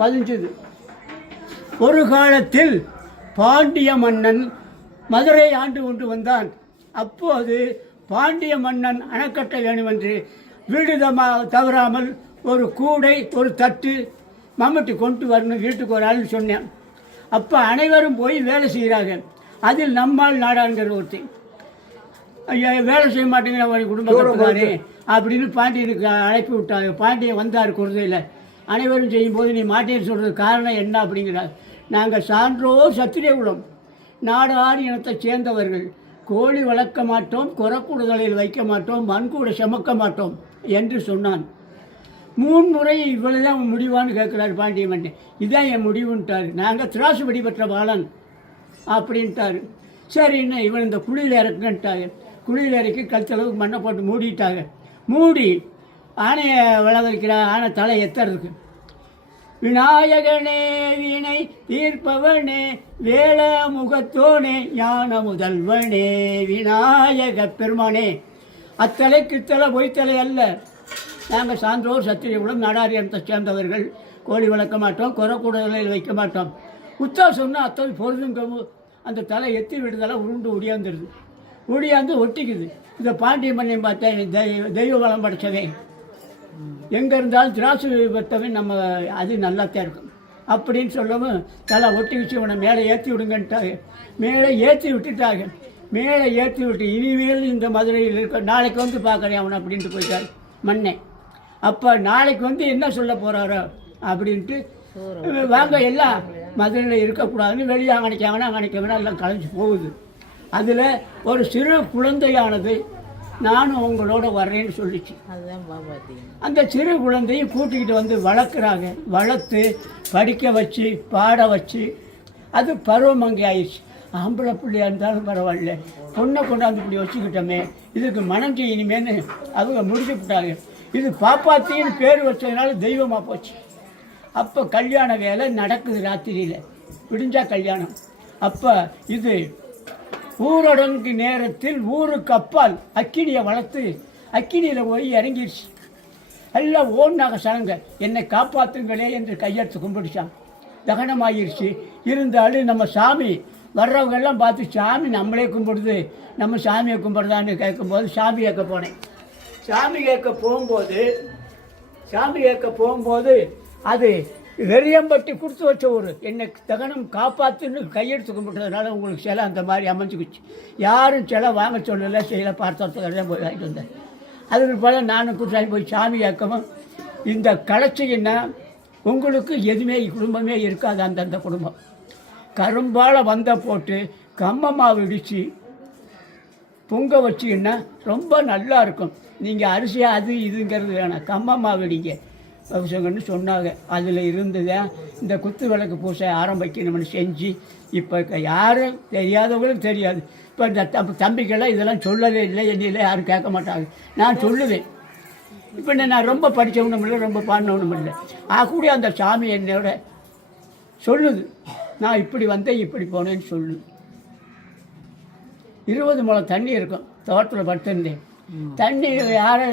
பதிஞ்சது. ஒரு காலத்தில் பாண்டிய மன்னன் மதுரை ஆண்டு கொண்டு வந்தான். அப்போது பாண்டிய மன்னன் அணைக்கட்ட வேண்டும் என்று வீடு தவறாமல் ஒரு கூடை ஒரு தட்டு மம்முட்டி கொண்டு வரணும் வீட்டுக்கு ஒரு ஆள்னு சொன்னேன். அப்போ அனைவரும் போய் வேலை செய்கிறாங்க. அதில் நம்மால் நாடாங்கிற ஒருத்தி வேலை செய்ய மாட்டேங்கிற ஒரு குடும்பத்தாரு அப்படின்னு பாண்டியனுக்கு அழைப்பு விட்டாங்க. பாண்டியன் வந்தார் குருதையில். அனைவரும் செய்யும்போது நீ மாட்டேன்னு சொல்கிறது காரணம் என்ன அப்படிங்கிறார். நாங்கள் சான்றோர் சத்திரிய குலம், நாடார் இனத்தை சேர்ந்தவர்கள், கோழி வளர்க்க மாட்டோம், குறக்கூடுதலில் வைக்க மாட்டோம், மண்கூட சுமக்க மாட்டோம் என்று சொன்னான். 3 முறை இவ்வளவுதான் முடிவான்னு கேட்குறாரு பாண்டிய மன்னன். இதான் என் முடிவுன்ட்டார். நாங்கள் திராசுபடி பெற்ற பாலன் அப்படின்ட்டாரு. சரின்னு இவன் இந்த குழியில் இறக்குன்ட்டாங்க. குழியில் இறக்கி கழுத்தளவுக்கு மண்ணை போட்டு மூடிட்டாங்க. மூடி ஆணையை விளைவிக்கிற ஆனை தலை எத்துறதுக்கு விநாயகனே வினை தீர்ப்பவனே வேல முகத்தோனே ஞான முதல்வனே விநாயக பெருமானே. அத்தலைக்கு தலை பொய்த்தலை அல்ல. நாங்கள் சான்றோர் சத்திரிய குலம், நாடாரியத்தை சேர்ந்தவர்கள், கோழி வளர்க்க மாட்டோம், குறக்கூடலில் வைக்க மாட்டோம். உத்தா சொன்னால் அத்தனை பொருதுங்க அந்த தலை எத்தி விடுதலை உருண்டு ஒடியாந்துருது. ஒடியாந்து ஒட்டிக்குது. இந்த பாண்டிய மன்னன் பார்த்தேன் தெய்வ வளம் படைச்சவன் எங்கே இருந்தாலும் திராசு பெற்றவன் நம்ம அது நல்லாத்தான் இருக்கும் அப்படின்னு சொல்லவும் தலை ஒட்டி வச்சு உன்னை மேலே ஏற்றி விடுங்கன்ட்டாங்க. மேலே ஏற்றி விட்டுட்டாங்க. மேலே ஏற்றி விட்டு இனிமேல் இந்த மதுரையில் இருக்க நாளைக்கு வந்து பார்க்குறேன் அவனை அப்படின்ட்டு போயிட்டார் மன்னன். அப்போ நாளைக்கு வந்து என்ன சொல்ல போகிறாரோ அப்படின்ட்டு வாங்க எல்லாம் மதுரையில் இருக்கக்கூடாதுன்னு வெளியே அங்கனைக்காங்கன்னா எல்லாம் கலைஞ்சி போகுது. அதில் ஒரு சிறு குழந்தையானது நானும் உங்களோட வர்றேன்னு சொல்லிச்சு. அந்த சிறு குழந்தையை கூட்டிக்கிட்டு வந்து வளர்க்குறாங்க. வளர்த்து படிக்க வச்சு பாட வச்சு அது பருவமங்கி ஆயிடுச்சு. ஆம்பளை பிள்ளையாக இருந்தாலும் பரவாயில்ல, பொண்ணை கொண்டாந்து இப்படி வச்சுக்கிட்டோமே, இதுக்கு மனம் செய்யணுமேன்னு அவங்க முடிச்சு விட்டாங்க. இது பாப்பாத்தின்னு பேர் வச்சதுனால தெய்வமாக போச்சு. அப்போ கல்யாண வேலை நடக்குது. ராத்திரியில் விடிஞ்சா கல்யாணம். அப்போ இது ஊரடங்கு நேரத்தில் ஊருக்கு அப்பால் அக்கினியை வளர்த்து அக்கினியில் போய் இறங்கிடுச்சு. எல்லாம் ஓடினாங்க சனங்க, என்னை காப்பாற்றுங்களே என்று கையெடுத்து கும்பிடுச்சான். தகனமாகிருச்சு. இருந்தாலும் நம்ம சாமி வர்றவங்கெல்லாம் பார்த்து சாமி நம்மளே கும்பிடுது, நம்ம சாமியை கும்பிடுதான்னு கேட்கும்போது சாமி கேட்க போனேன். சாமி கேட்க போகும்போது அது வெறியம்பட்டி கொடுத்து வச்ச ஒரு என்னை தகனம் காப்பாற்றுன்னு கையெடுத்து கும்பிட்டதுனால உங்களுக்கு சிலை அந்த மாதிரி அமைஞ்சுக்குச்சு. யாரும் சிலை வாங்க சொல்லலை, சிலை பார்த்ததுக்காக போய் வாங்கிட்டு வந்தேன். அதுக்கு போல நானும் கூட்டாளி போய் சாமி கேட்கவும் இந்த கலைச்சிங்கன்னா உங்களுக்கு எதுவுமே குடும்பமே இருக்காது. அந்தந்த குடும்பம் கரும்பால் வந்த போட்டு கம்மமாவு இடித்து பொங்க வச்சிங்கன்னா ரொம்ப நல்லா இருக்கும். நீங்கள் அரிசியாக அது இதுங்கிறது வேணாம், கம்மமாவு இடிங்க அவசங்கன்னு சொன்னாங்க. அதில் இருந்துதான் இந்த குத்து விளக்கு பூசை ஆரம்பிக்கணும்னு செஞ்சு இப்போ யாரும் தெரியாதவங்களும் தெரியாது. இப்போ இந்த தம்பிக்கெல்லாம் இதெல்லாம் சொல்லவே இல்லை, என்னையில் யாரும் கேட்க மாட்டாங்க. நான் சொல்லுவேன். இப்போ நான் ரொம்ப படித்தவனும் இல்லை, ரொம்ப பாடினவனும் இல்லை. கூட அந்த சாமி என்னோட சொல்லுது, நான் இப்படி வந்தேன் இப்படி போனேன்னு சொல்லுது. 20 முழம் தண்ணி இருக்கும். தோட்டத்தில் படுத்திருந்தேன். தண்ணி யாரை